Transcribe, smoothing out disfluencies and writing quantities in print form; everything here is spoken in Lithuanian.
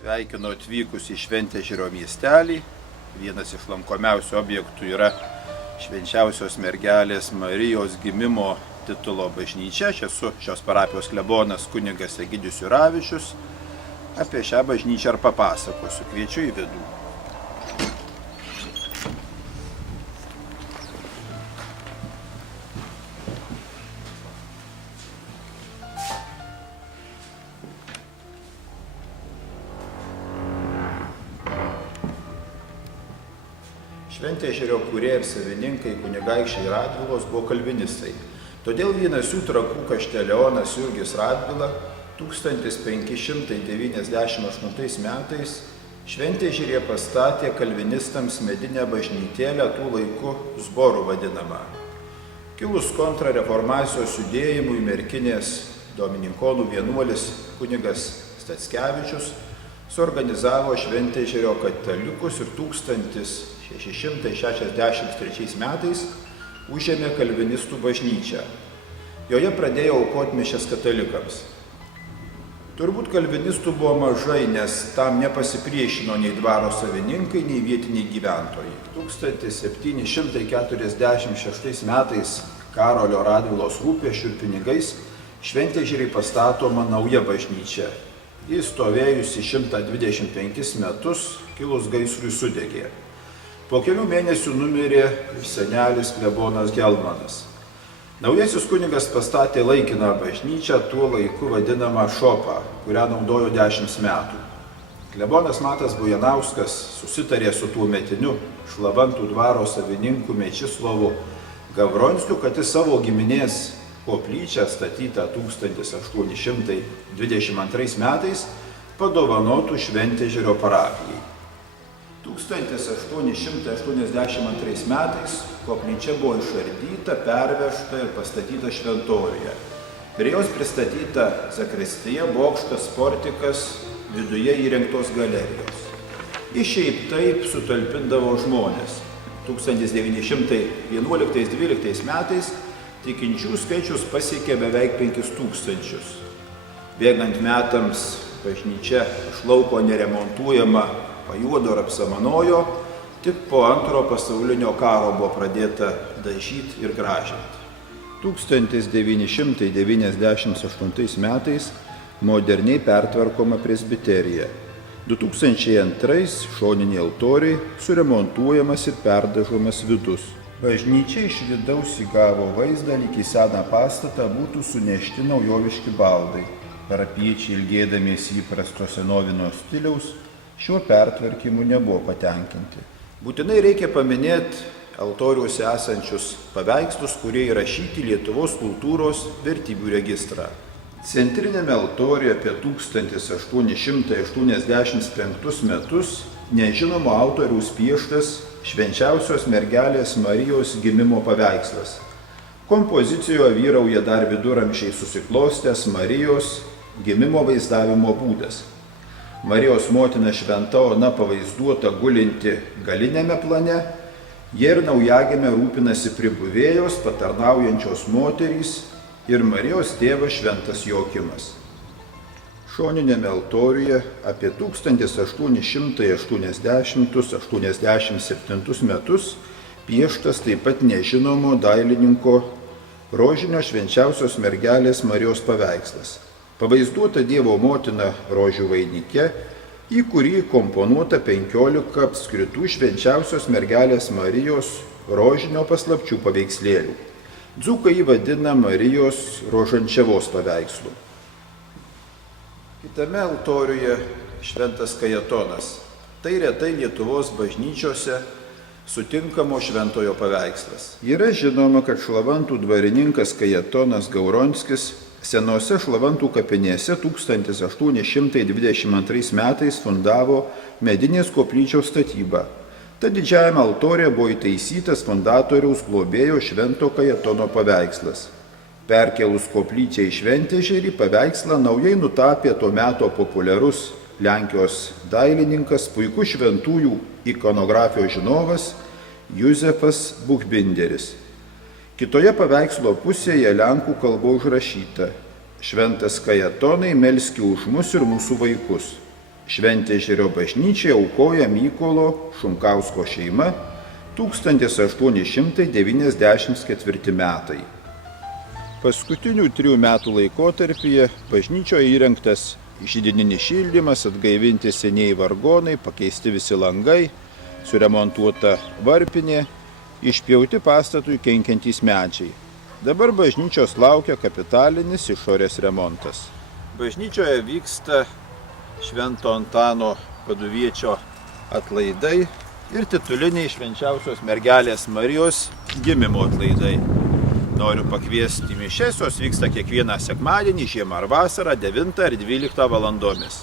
Sveikinu atvykus į Šventežerio miestelį. Vienas iš lankomiausių objektų yra Švenčiausios mergelės Marijos gimimo titulo bažnyčia. Aš esu šios parapijos klebonas kunigas Egidijus Juravičius. Apie šią bažnyčią ir papasakosiu. Kviečiu į vidų. Šventežerio kūrėjai ir savininkai kunigaikščiai Radvilos buvo kalvinistai. Todėl vienas jų trakų kaštelijonas Jurgis Radvila 1598 metais Šventežeryje pastatė kalvinistams medinę bažnytėlę, tų laikų zborų vadinamą. Kilus kontrareformacijos judėjimui Merkinės domininkonų vienuolis kunigas Stackevičius suorganizavo Šventežerio katalikus ir 1663 metais užėmė kalvinistų bažnyčią. Joje pradėjo aukoti mišias katalikams. Turbūt kalvinistų buvo mažai, nes tam nepasipriešino nei dvaro savininkai, nei vietiniai gyventojai. 1746 metais Karolio Radvilos rūpesčių ir pinigais Šventežeryje pastatoma nauja bažnyčia. Jis stovėjusi 125 metus, kilus gaisrui sudegė. Po kelių mėnesių numirė senelis klebonas Gelmanas. Naujasis kunigas pastatė laikiną bažnyčią, tuo laiku vadinamą šopą, kurią naudojo 10 metų. Klebonas Matas Bujanauskas susitarė su tuometiniu Šlavantų dvaro savininku Mečislovu Gavronskiu, kad jis savo giminės koplyčią statytą 1822 metais padovanotų Šventežerio parapijai. 1882 metais koplyčia buvo išardyta, pervežta ir pastatyta šventoriuje. Prie jos pristatyta zakristija, bokštas, portikas, viduje įrengtos galerijos. Iš šiaip taip sutalpindavo žmonės. 1911-12 metais tikinčių skaičius pasiekė beveik 5000. Bėgant metams bažnyčia iš lauko neremontuojama, pajuodo ir apsamanojo, tik po Antrojo pasaulinio karo buvo pradėta dažyti ir gražinti. 1998 metais moderniai pertvarkoma presbiterija. 2002 šoniniai altoriai suremontuojamas ir perdažomas vidus. Bažnyčia iš vidaus įgavo vaizdą, lyg į seną pastatą būtų sunešti naujoviški baldai. Parapiečiai, ilgėdamiesi įprasto senovinio stiliaus, šiuo pertvarkymu nebuvo patenkinti. Būtinai reikia paminėti altoriuose esančius paveikslus, kurie įrašyti Lietuvos kultūros vertybių registrą. Centrinėme altoriuje apie 1885 metus nežinomo autoriaus pieštas Švenčiausios mergelės Marijos gimimo paveikslas. Kompozicijoje vyrauja dar viduramžiais susiklostęs Marijos gimimo vaizdavimo būdas. Marijos motina Šventa Ona pavaizduota gulinti galiniame plane, jie ir naujagime rūpinasi pribuvėjos, patarnaujančios moterys ir Marijos tėvas Šventas Joakimas. Šoniniame altoriuje apie 1880-87 metus pieštas taip pat nežinomo dailininko rožinio Švenčiausios mergelės Marijos paveikslas. Pavaizduota Dievo motina rožių vainike, į kurį komponuota 15 apskritų Švenčiausios mergelės Marijos rožinio paslapčių paveikslėlių. Dzūkai jį vadina Marijos rožančiavos paveikslu. Kitame altoriuje Šventas Kajetonas. Tai retai Lietuvos bažnyčiose sutinkamo šventojo paveikslas. Yra žinoma, kad Šlavantų dvarininkas Kajetonas Gauronskis senose Šlavantų kapinėse 1822 metais fundavo medinės koplyčios statybą. Tad didžiajame altoriuje buvo įtaisytas fundatoriaus globėjo Švento Kajetono paveikslas. Perkelus koplyčią į Šventežerį, paveikslą naujai nutapė tuo meto populiarus Lenkijos dailininkas, puikus šventųjų ikonografijos žinovas Juzefas Buchbinderis. Kitoje paveikslo pusėje lenkų kalba užrašyta: Šventas Kajetonai, melski už mus ir mūsų vaikus. Šventežerio bažnyčiai aukoja Mykolo Šumkausko šeima 1894 metai. Paskutinių 3 metų laikotarpyje bažnyčioje įrengtas židininis šildymas, atgaivinti senieji vargonai, pakeisti visi langai, suremontuota varpinė, išpjauti pastatui kenkiantys medžiai. Dabar bažnyčios laukia kapitalinis išorės remontas. Bažnyčioje vyksta Švento Antano Paduviečio atlaidai ir tituliniai švenčiausios mergelės Marijos gimimo atlaidai. Noriu pakviesti į mišias, jos vyksta kiekvieną sekmadienį, žiemą ar vasarą, 9 ir 12 valandomis.